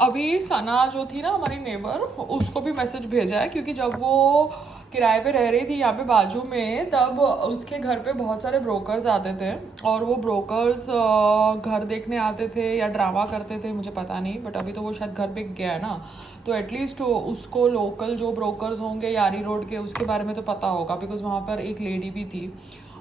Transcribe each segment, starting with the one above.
अभी सना जो थी ना हमारी नेबर, उसको भी मैसेज भेजा है, क्योंकि जब वो किराए पे रह रही थी यहाँ पे बाजू में, तब उसके घर पे बहुत सारे ब्रोकर्स आते थे, और वो ब्रोकर्स घर देखने आते थे या ड्रामा करते थे, मुझे पता नहीं, बट अभी तो वो शायद घर बिक गया है ना, तो एटलीस्ट उसको लोकल जो ब्रोकर्स होंगे यारी रोड के, उसके बारे में तो पता होगा, बिकॉज वहाँ पर एक लेडी भी थी,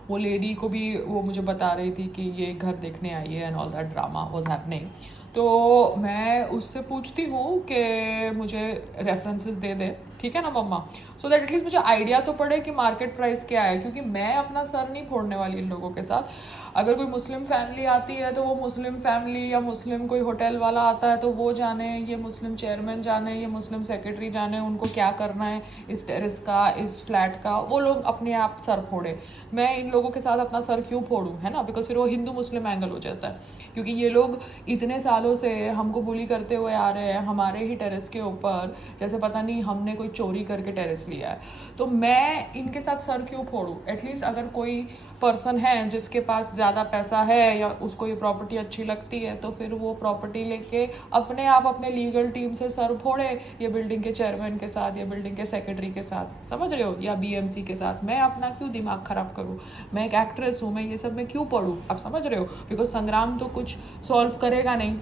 वो लेडी को भी वो मुझे बता रही थी कि ये घर देखने आई है and all that drama was happening. तो मैं उससे पूछती हूँ कि मुझे रेफरेंसेस दे दे, ठीक है ना मम्मा, सो दैट एटलीस्ट मुझे आइडिया तो पड़े कि मार्केट प्राइस क्या है, क्योंकि मैं अपना सर नहीं फोड़ने वाली इन लोगों के साथ। अगर कोई मुस्लिम फैमिली आती है तो वो मुस्लिम फैमिली या मुस्लिम कोई होटल वाला आता है तो वो जाने, ये मुस्लिम चेयरमैन जाने, ये मुस्लिम सेक्रेटरी जाने, उनको क्या करना है इस टेरेस का, इस फ्लैट का, वो लोग अपने आप सर फोड़े। मैं इन लोगों के साथ अपना सर क्यों फोड़ूं, है ना, बिकॉज फिर वो हिंदू मुस्लिम एंगल हो जाता है, क्योंकि ये लोग इतने सालों से हमको बुली करते हुए आ रहे हैं हमारे ही टेरेस के ऊपर, जैसे पता नहीं हमने कोई चोरी करके टेरेस लिया है। तो मैं इनके साथ सर क्यों फोड़ूं? एटलीस्ट अगर कोई पर्सन है जिसके पास ज़्यादा पैसा है या उसको ये प्रॉपर्टी अच्छी लगती है, तो फिर वो प्रॉपर्टी लेके अपने आप अपने लीगल टीम से सर फोड़े, ये बिल्डिंग के चेयरमैन के साथ या बिल्डिंग के सेक्रेटरी के साथ, समझ रहे हो, या बीएमसी के साथ। मैं अपना क्यों दिमाग खराब करूँ? मैं एक एक्ट्रेस हूँ, मैं ये सब में क्यों पढ़ूँ? आप समझ रहे हो? बिकॉज संग्राम तो कुछ सॉल्व करेगा नहीं,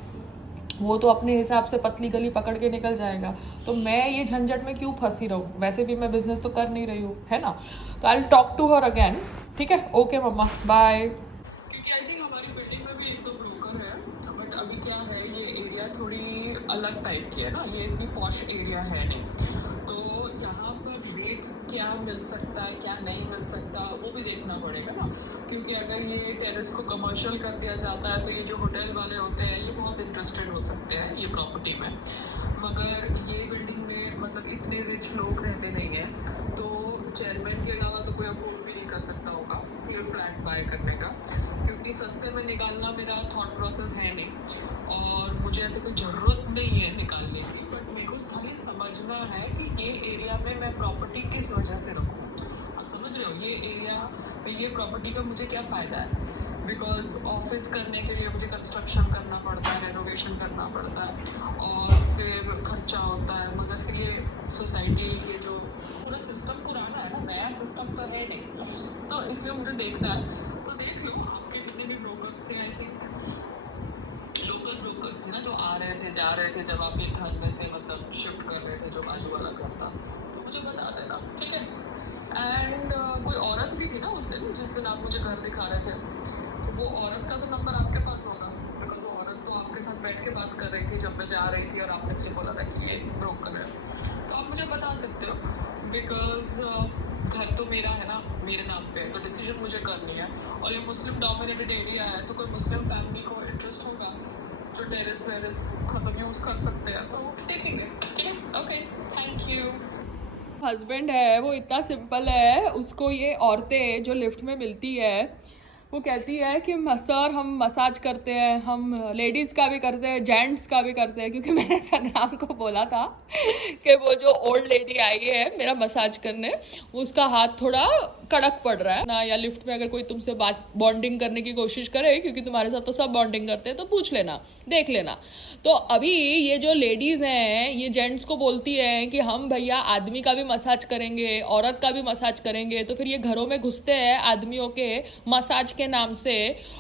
वो तो अपने हिसाब से पतली गली पकड़ के निकल जाएगा, तो मैं ये झंझट में क्यों फंसी रहूँ? वैसे भी मैं बिजनेस तो कर नहीं रही हूँ, है ना। तो I will talk to her again, ठीक है, ओके मम्मा, बाय। क्योंकि आई थिंक हमारी बिल्डिंग में भी एक दो ब्रोकर है, बट अभी क्या है, ये एरिया थोड़ी अलग टाइप की है ना, ये इतनी पॉश एरिया है नहीं, तो यहाँ पर रेट क्या मिल सकता है क्या नहीं मिल सकता वो भी देखना पड़ेगा ना, क्योंकि अगर ये टेरेस को कमर्शियल कर दिया जाता है तो ये जो होटल वाले होते हैं ये बहुत इंटरेस्टेड हो सकते हैं ये प्रॉपर्टी में, मगर ये बिल्डिंग में मतलब इतने रिच लोग रहते नहीं हैं, तो चेयरमैन के अलावा तो कोई अफोर्ड भी नहीं कर सकता होगा ये फ्लैट बाय करने का, क्योंकि सस्ते में निकालना मेरा थॉट प्रोसेस है नहीं, और मुझे ऐसे कोई ज़रूरत नहीं है निकालने की, बट मेरे को खाली समझना है कि ये एरिया में मैं प्रॉपर्टी किस वजह से रखूँ। आप समझ रहे हो, ये एरिया में ये प्रॉपर्टी का मुझे क्या फ़ायदा है, बिकॉज ऑफिस करने के लिए मुझे कंस्ट्रक्शन करना पड़ता है, रेनोवेशन करना पड़ता है, और फिर खर्चा होता है, मगर फिर ये सोसाइटी, ये जो पूरा सिस्टम पुराना है ना, नया सिस्टम तो है नहीं, तो इसलिए मुझे देखना है। तो देख लो आपके जितने भी ब्रोकर्स थे, आई थिंक लोकल ब्रोकर्स थे ना जो आ रहे थे जा रहे थे जब आप ये घर में से मतलब शिफ्ट कर रहे थे जो बाजू वाला घर था, तो मुझे बता देना, ठीक है। एंड कोई औरत भी थी ना उस दिन जिस दिन आप मुझे घर दिखा रहे थे, तो वो औरत का तो नंबर आपके पास होगा, बिकॉज वो औरत तो आपके साथ बैठ के बात कर रही थी जब मैं जा रही थी, और आपने मुझे बोला था कि ये ब्रोकर है, तो आप मुझे बता सकते हो, बिकॉज घर तो मेरा है ना, मेरे नाम पे, तो डिसीजन मुझे करनी है, और ये मुस्लिम डोमिनेटेड एरिया है, तो कोई मुस्लिम फैमिली को इंटरेस्ट होगा जो टेरेस वेरेस मतलब यूज़ कर सकते हैं, तो देखेंगे, ठीक है, ओके, थैंक यू। हस्बैंड है वो इतना सिंपल है, उसको ये औरतें जो लिफ्ट में मिलती है वो कहती है कि सर हम मसाज करते हैं, हम लेडीज़ का भी करते हैं, जेंट्स का भी करते हैं, क्योंकि मैंने संग्राम को बोला था कि वो जो ओल्ड लेडी आई है मेरा मसाज करने, उसका हाथ थोड़ा कड़क पड़ रहा है ना, या लिफ्ट में अगर कोई तुमसे बात बॉन्डिंग करने की कोशिश करे, क्योंकि तुम्हारे साथ तो सब बॉन्डिंग करते हैं, तो पूछ लेना, देख लेना। तो अभी ये जो लेडीज़ हैं ये जेंट्स को बोलती हैं कि हम भैया आदमी का भी मसाज करेंगे, औरत का भी मसाज करेंगे, तो फिर ये घरों में घुसते हैं आदमियों के मसाज के नाम से,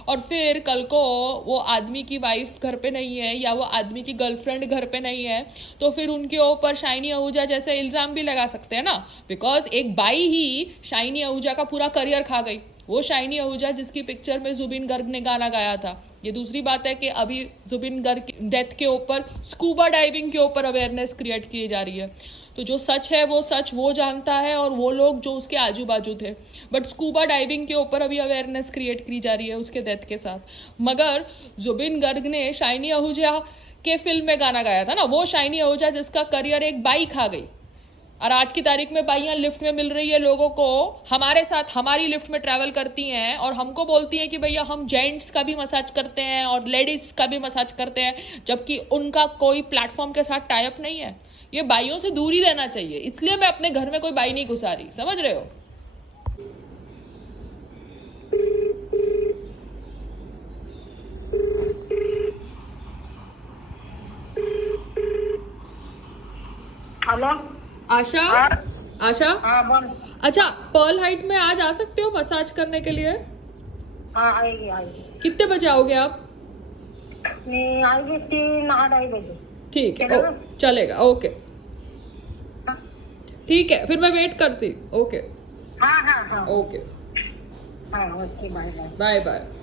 और फिर कल को वो आदमी की वाइफ घर पे नहीं है या वो आदमी की गर्लफ्रेंड घर पे नहीं है, तो फिर उनके ऊपर शाइनी आहूजा जैसे इल्ज़ाम भी लगा सकते हैं ना, बिकॉज एक बाई ही शाइनी आहूजा का पूरा करियर खा गई, वो शाइनी आहूजा जिसकी पिक्चर में जुबिन गर्ग ने गाना गाया था। ये दूसरी बात है कि अभी जुबिन गर्ग की डेथ के ऊपर स्कूबा डाइविंग के ऊपर अवेयरनेस क्रिएट की जा रही है, तो जो सच है वो सच वो जानता है और वो लोग जो उसके आजू बाजू थे, बट स्कूबा डाइविंग के ऊपर अभी अवेयरनेस क्रिएट की जा रही है उसके डेथ के साथ, मगर जुबिन गर्ग ने शाइनी आहूजा के फिल्म में गाना गाया था ना, वो शाइनी आहूजा जिसका करियर एक बाई खा गई, और आज की तारीख में बाइयाँ लिफ्ट में मिल रही है लोगों को, हमारे साथ हमारी लिफ्ट में ट्रैवल करती हैं और हमको बोलती हैं कि भैया हम जेंट्स का भी मसाज करते हैं और लेडीज़ का भी मसाज करते हैं, जबकि उनका कोई प्लेटफॉर्म के साथ टाई अप नहीं है। ये बाइयों से दूर ही रहना चाहिए, इसलिए मैं अपने घर में कोई बाई नहीं घुसा रही, समझ रहे हो। हेलो। आशा, हाँ आशा, हाँ बोल। अच्छा पर्ल हाइट में आज आ सकते हो मसाज करने के लिए? हाँ आएगी आएगी। कितने बजे आओगे आप? नहीं आएगी 3 2:30 बजे। ठीक है, चलेगा? चलेगा, ओके हाँ ठीक है, फिर मैं वेट करती। ओके हाँ हाँ हाँ ओके, हाँ okay bye bye. Bye bye.